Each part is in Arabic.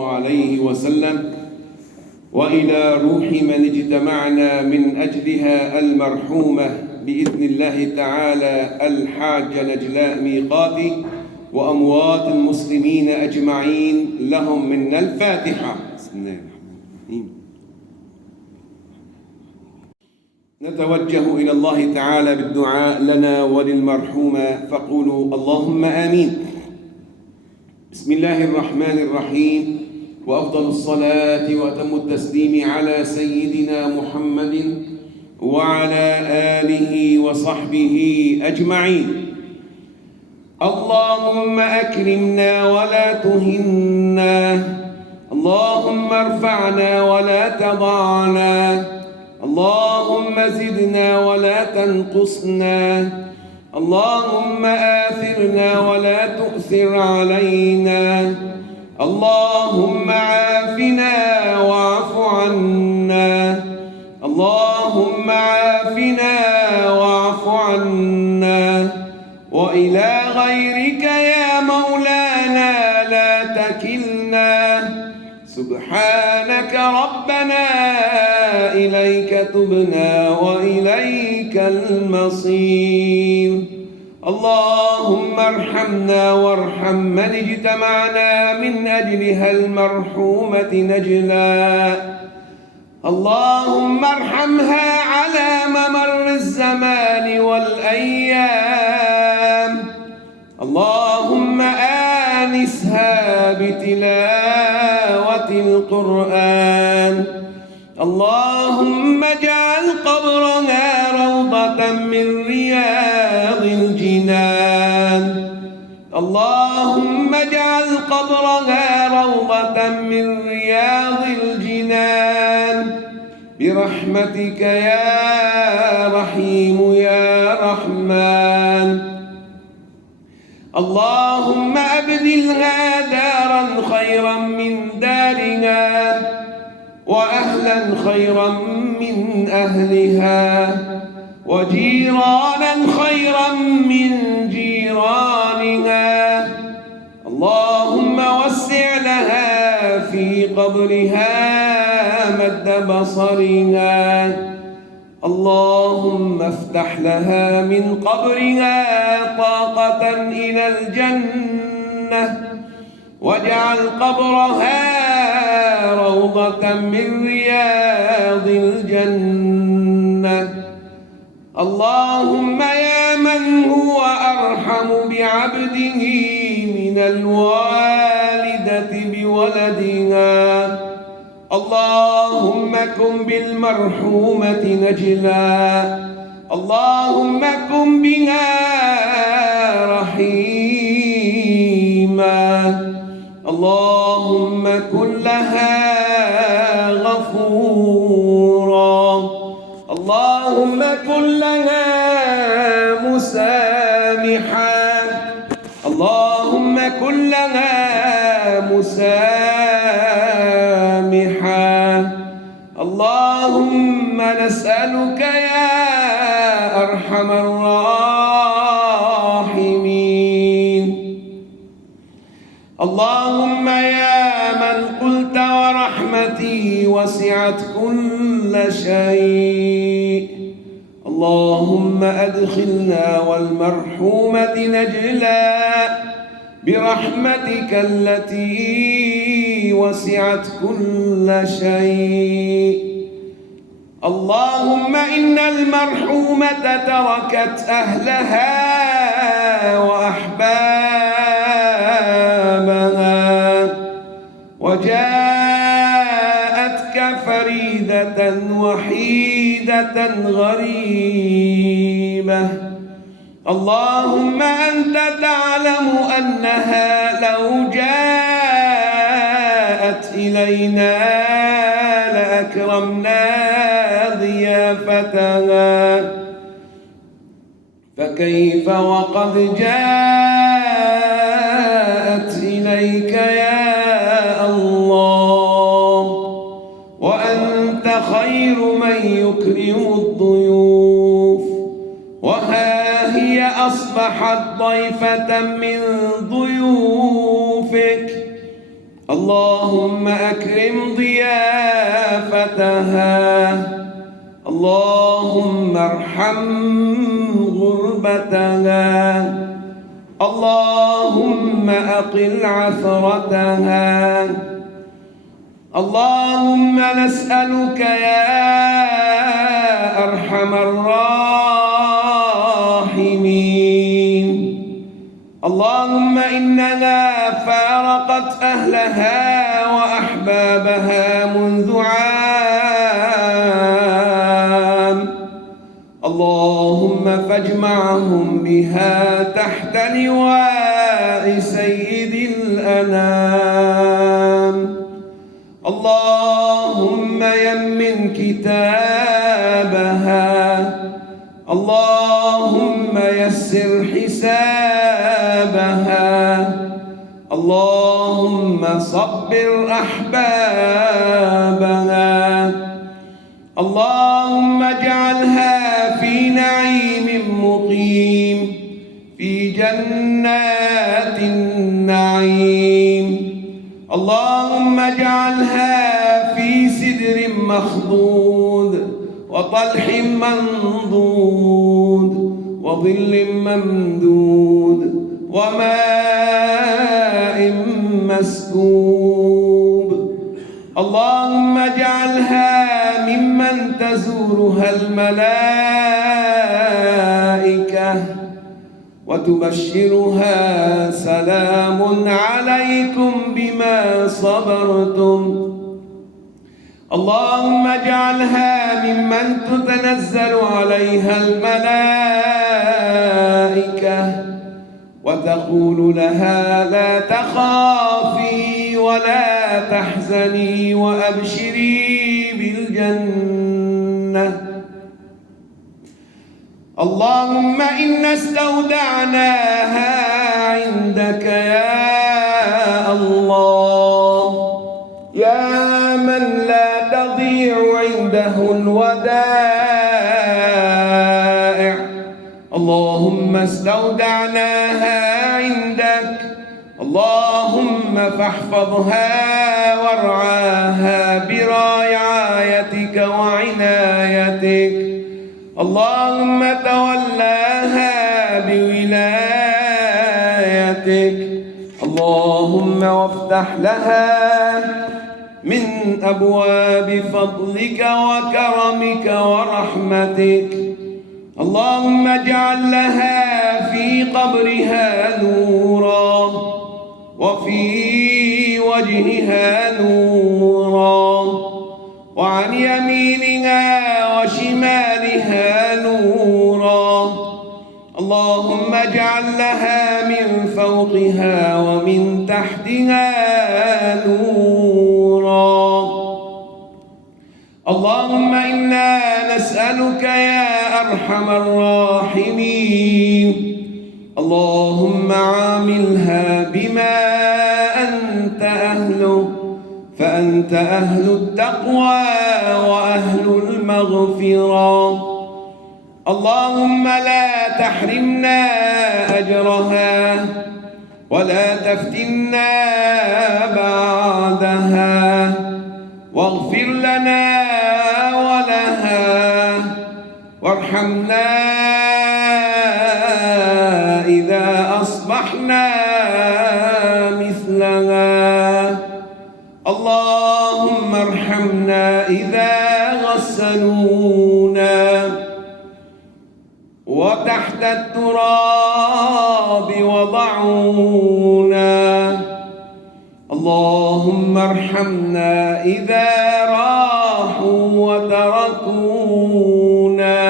عليه وسلم وإلى روح من اجتمعنا من أجلها المرحومة بإذن الله تعالى الحاج نجلاء ميقاتي وأموات المسلمين أجمعين لهم منا الفاتحة. بسم الله الرحمن الرحيم. نتوجه إلى الله تعالى بالدعاء لنا وللمرحومة فقولوا اللهم آمين. بسم الله الرحمن الرحيم، وأفضل الصلاة وأتم التسليم على سيدنا محمد وعلى آله وصحبه أجمعين. اللهم أكرمنا ولا تهنا، اللهم ارفعنا ولا تضعنا، اللهم زدنا ولا تنقصنا، اللهم آثرنا ولا تؤثر علينا، اللهم عافنا واعف عنا، اللهم عافنا واعف عنا، وإلى غيرك يا مولانا لا تكلنا. سبحانك ربنا إليك تبنا وإليك المصير. اللهم ارحمنا وارحم من اجتمعنا من أجلها المرحومة نجلاء، اللهم ارحمها على ممر الزمان والأيام، اللهم آنسها بتلاوة القرآن، اللهم اجعل قبرنا روضة من رياض الجنان، اللهم اجعل قبرنا روضة من رياض الجنان برحمتك يا رحيم يا رحمن. اللهم أبدلها دارا خيرا من دارنا، وأهلا خيرا من أهلها، وجيرانا خيرا من جيرانها. اللهم وسع لها في قبرها مد بصرها، اللهم افتح لها من قبرها طاقة إلى الجنة، واجعل قبرها روضة من رياض الجنة. اللهم يا من هو أرحم بعبده من الوالدة بولدها، اللهم كن بالمرحومة نجلاء، اللهم كن بها رحيما، اللهم كن لها غفورا، اللهم كن لها مسامحا، اللهم كن لها مسامحا. اللهم نسألك يا أرحم الراحمين، اللهم يا من قلت ورحمتي وسعت كل شيء، اللهم أدخلنا والمرحومة نجلاء برحمتك التي وسعت كل شيء. اللهم إن المرحومة تركت أهلها وأحبابها وجاءتك فريدة وحيدة غريبة، اللهم أنت تعلم أنها لو جاءت إلينا لأكرمنا ضيافتها، فكيف وقد جاءت إليك يا الله، وأنت خير من يكرم الضيوف، وها هي أصبحت ضيفة من ضيوفك. اللهم اللهم أكرم ضيافتها، اللهم ارحم غربتها، اللهم أقل عثرتها. اللهم نسألك يا أرحم الراحمين، اللهم إننا فارقت أهلها وأحبابها منذ عام، اللهم فاجمعهم بها تحت لواء سيد الأنام. اللهم يمن كتابها، اللهم يسر حسابها، اللهم صبر أحبابها، اللهم اجعلها في نعيم مقيم في جنات النعيم، اللهم اجعلها في سدر مخضود وطلح منضود وظل ممدود وماء مسكوب. اللهم اجعلها ممن تزورها الملائكة وتبشرها سلام عليكم بما صبرتم. اللهم اجعلها ممن تتنزل عليها الملائكة وتقول لها لا تخافي ولا تحزني وأبشري بالجنة. اللهم إنا استودعناها عندك يا الله، يا من لا تضيع عنده الودائع. اللهم استودعناها عندك، اللهم فاحفظها وارعاها برعايتك وعنايتك، اللهم تولاها بولايتك، اللهم وافتح لها من أبواب فضلك وكرمك ورحمتك، اللهم اجعل لها في قبرها نورا وفي وجهها نورا وعن يمينها وشمالها نورا، اللهم اجعل لها من فوقها ومن تحتها نورا. اللهم إنا نسألك يا أرحم الراحمين، اللهم عاملها بما أنت أهله، فأنت أهل التقوى وأهل المغفرة. اللهم لا تحرمنا أجرها ولا تفتنا بعدها، واغفر لنا ولها وارحمنا إذا أصبحنا مثلها، اللهم ارحمنا إذا غسلونا وتحت التراب وضعونا، اللهم ارحمنا إذا راحوا وتركونا،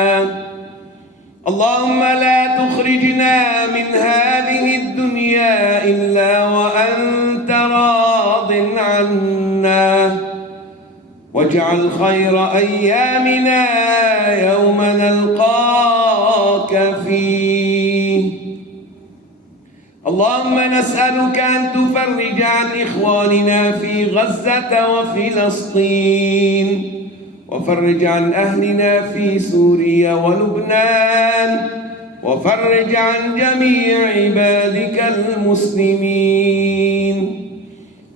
اللهم لا تخرجنا من هذه الدنيا إلا وأنت راض عنا، واجعل خير أيامنا يوم نلقاك فيه. اللهم نسألك أن تفرج عن إخواننا في غزة وفلسطين، وفرج عن أهلنا في سوريا ولبنان، وفرج عن جميع عبادك المسلمين،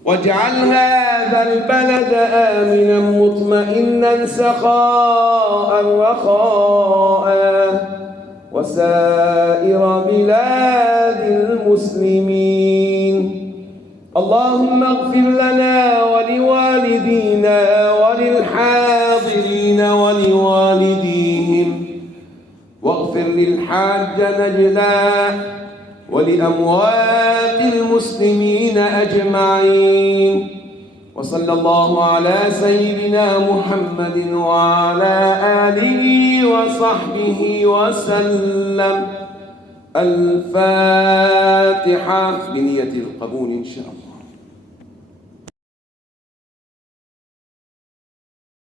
واجعل هذا البلد آمنا مطمئنا سخاء رخاء وسائر بلاد المسلمين. اللهم اغفر لنا ولوالدينا وللحاضرين ولوالديهم، واغفر للحاج نجلا ولأموات المسلمين أجمعين. وصلى الله على سيدنا محمد وعلى آله وصحبه وسلم. الفاتحة بنية القبول إن شاء الله.